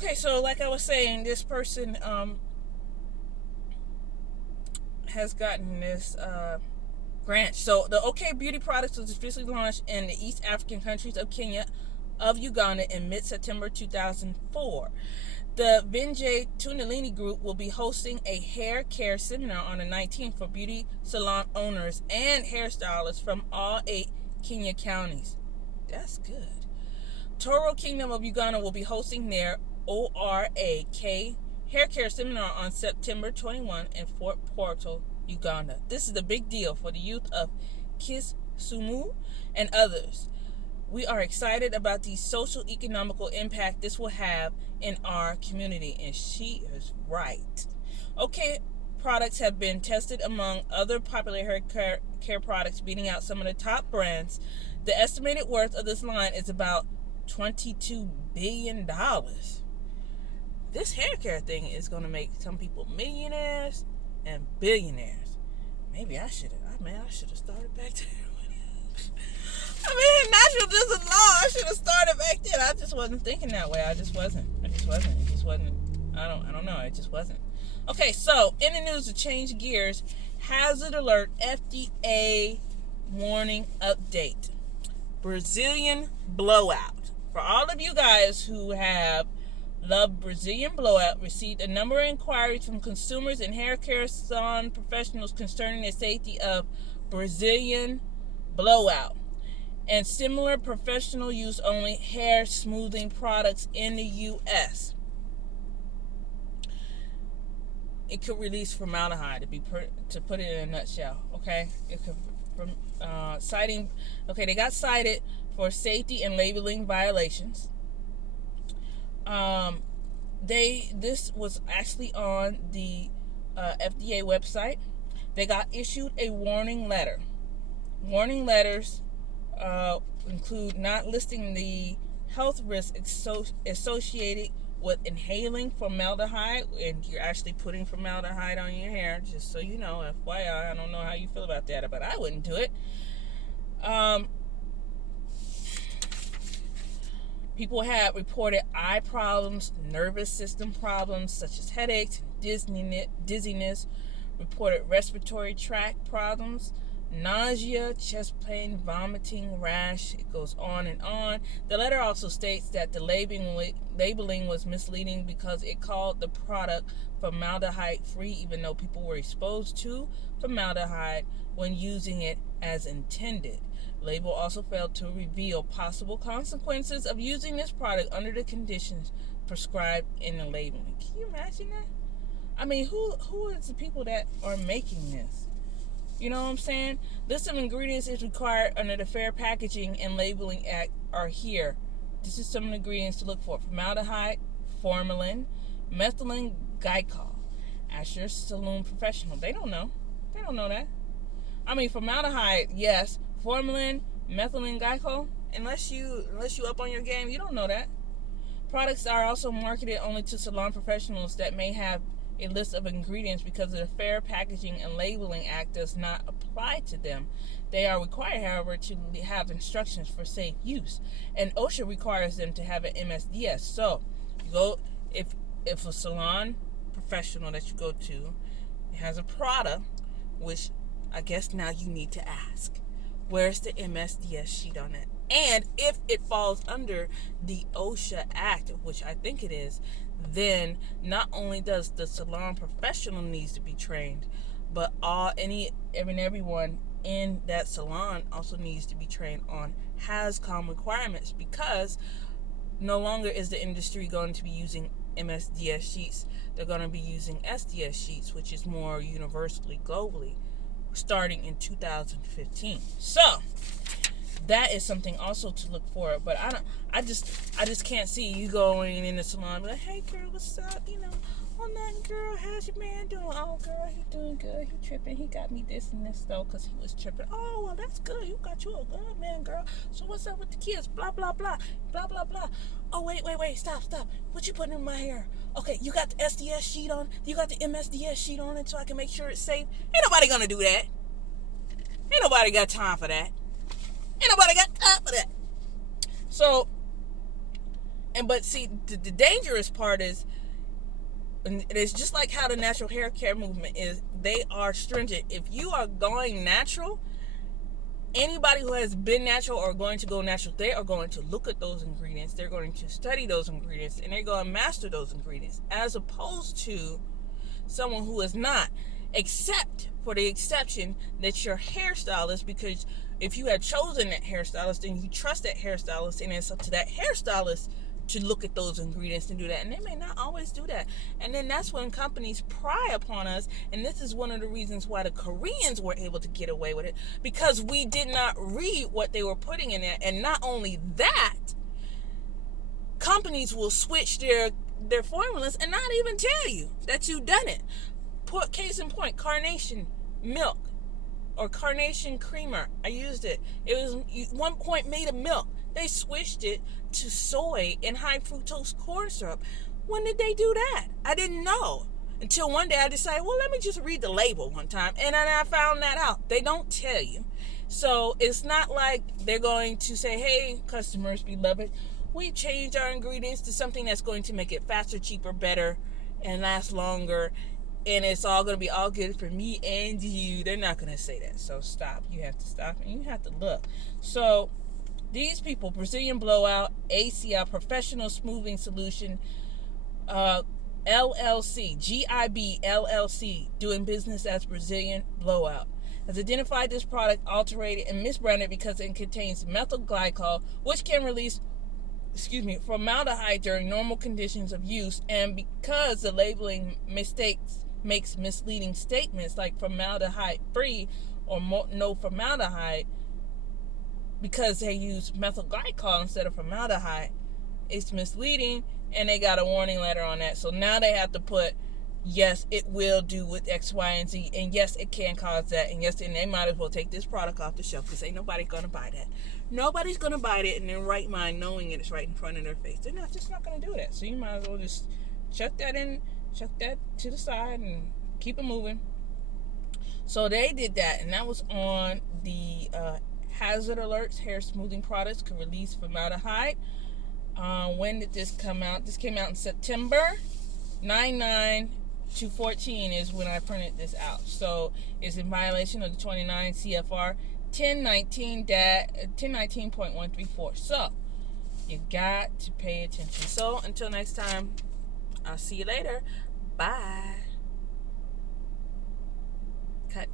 Okay, so like I was saying, this person has gotten this grant. So the OK Beauty products was officially launched in the East African countries of Kenya, of Uganda in mid-September 2004. The Vinjay Tunalini Group will be hosting a hair care seminar on the 19th for beauty salon owners and hairstylists from all 8 Kenya counties. That's good. Toro Kingdom of Uganda will be hosting their ORAK hair care seminar on September 21 in Fort Portal, Uganda. This is a big deal for the youth of Kisumu and others. We are excited about the social economical impact this will have in our community, and she is right. Okay, products have been tested among other popular hair care products, beating out some of the top brands. The estimated worth of this line is about $22 billion. This hair care thing is going to make some people millionaires and billionaires. Maybe I should have started back then. I mean, natural just a law. I should have started back then. I just wasn't thinking that way. I just wasn't. It just wasn't. I don't know. It just wasn't. Okay, so in the news to change gears, hazard alert, FDA warning update. Brazilian blowout. For all of you guys who have loved Brazilian blowout, received a number of inquiries from consumers and hair care salon professionals concerning the safety of Brazilian blowout and similar professional use only hair smoothing products in the U.S. It could release formaldehyde, to put it in a nutshell. Okay, it could citing. Okay, they got cited for safety and labeling violations. This was actually on the FDA website. They got issued a warning letter. Warning letters include not listing the health risks associated with inhaling formaldehyde, and you're actually putting formaldehyde on your hair, just so you know, FYI. I don't know how you feel about that, but I wouldn't do it. People have reported eye problems, nervous system problems such as headaches, dizziness, reported respiratory tract problems, nausea, chest pain, vomiting, rash. It goes on and on. The letter also states that the labeling was misleading because it called the product formaldehyde-free, even though people were exposed to formaldehyde when using it as intended. Label also failed to reveal possible consequences of using this product under the conditions prescribed in the labeling. Can you imagine that? I mean, who is the people that are making this? You know what I'm saying? List of ingredients is required under the Fair Packaging and Labeling Act are here. This is some of the ingredients to look for: formaldehyde, formalin, methylene glycol. Ask your saloon professional. They don't know. They don't know that. I mean, formaldehyde, yes. Formalin, methylene glycol, unless you up on your game, you don't know that. Products are also marketed only to salon professionals that may have a list of ingredients because the Fair Packaging and Labeling Act does not apply to them. They are required, however, to have instructions for safe use, and OSHA requires them to have an MSDS. So, you go if a salon professional that you go to has a product, which I guess now you need to ask, where's the MSDS sheet on it? And if it falls under the OSHA Act, which I think it is, then not only does the salon professional needs to be trained, but everyone in that salon also needs to be trained on HAZCOM requirements, because no longer is the industry going to be using MSDS sheets. They're going to be using SDS sheets, which is more universally globally, starting in 2015. So that is something also to look for. But I just can't see you going in the salon and be like, hey girl, what's up? You know, oh nothing, girl, how's your man doing? Oh girl, he doing good. He tripping. He got me this and this though, because he was tripping. Oh well, that's good. You got you a good man, girl. So what's up with the kids? Blah blah blah. Blah blah blah. Oh wait, stop. What you putting in my hair? Okay, you got the SDS sheet on. You got the MSDS sheet on it so I can make sure it's safe. Ain't nobody gonna do that. Ain't nobody got time for that. Ain't nobody got time for that. So, But see, the dangerous part is, and it's just like how the natural hair care movement is, they are stringent. If you are going natural, anybody who has been natural or going to go natural, they are going to look at those ingredients, they're going to study those ingredients, and they're going to master those ingredients, as opposed to someone who is not, except for the exception that your hairstylist, because if you have chosen that hairstylist, then you trust that hairstylist, and it's up to that hairstylist to look at those ingredients and do that. And they may not always do that. And then that's when companies pry upon us. And this is one of the reasons why the Koreans were able to get away with it, because we did not read what they were putting in there. And not only that, companies will switch their formulas and not even tell you that you've done it. Case in point, Carnation milk or Carnation creamer. I used it. It was one point made of milk. They switched it to soy and high fructose corn syrup. When did they do that? I didn't know until one day I decided, well, let me just read the label one time, and then I found that out. They don't tell you. So it's not like they're going to say, hey, customers, beloved, we changed our ingredients to something that's going to make it faster, cheaper, better, and last longer, and it's all going to be all good for me and you. They're not going to say that. So stop. You have to stop, and you have to look. So these people, Brazilian Blowout, ACI, Professional Smoothing Solution, LLC, GIB LLC, doing business as Brazilian Blowout, has identified this product alterated and misbranded because it contains methyl glycol, which can release formaldehyde during normal conditions of use, and because the labeling makes misleading statements like formaldehyde free or no formaldehyde, because they use methyl glycol instead of formaldehyde, it's misleading, and they got a warning letter on that. So now they have to put, yes, it will do with X, Y, and Z, and yes, it can cause that, and yes, and they might as well take this product off the shelf, because ain't nobody going to buy that. Nobody's going to buy it in their right mind, knowing it's right in front of their face. They're just not going to do that. So you might as well just chuck that to the side and keep it moving. So they did that, and that was on the hazard alerts. Hair smoothing products could release formaldehyde. When did this come out? This came out in September 9/9/2014 is when I printed this out. So it's in violation of the 29 CFR 1019.134. So you got to pay attention. So until next time, I'll see you later. Bye. Cut.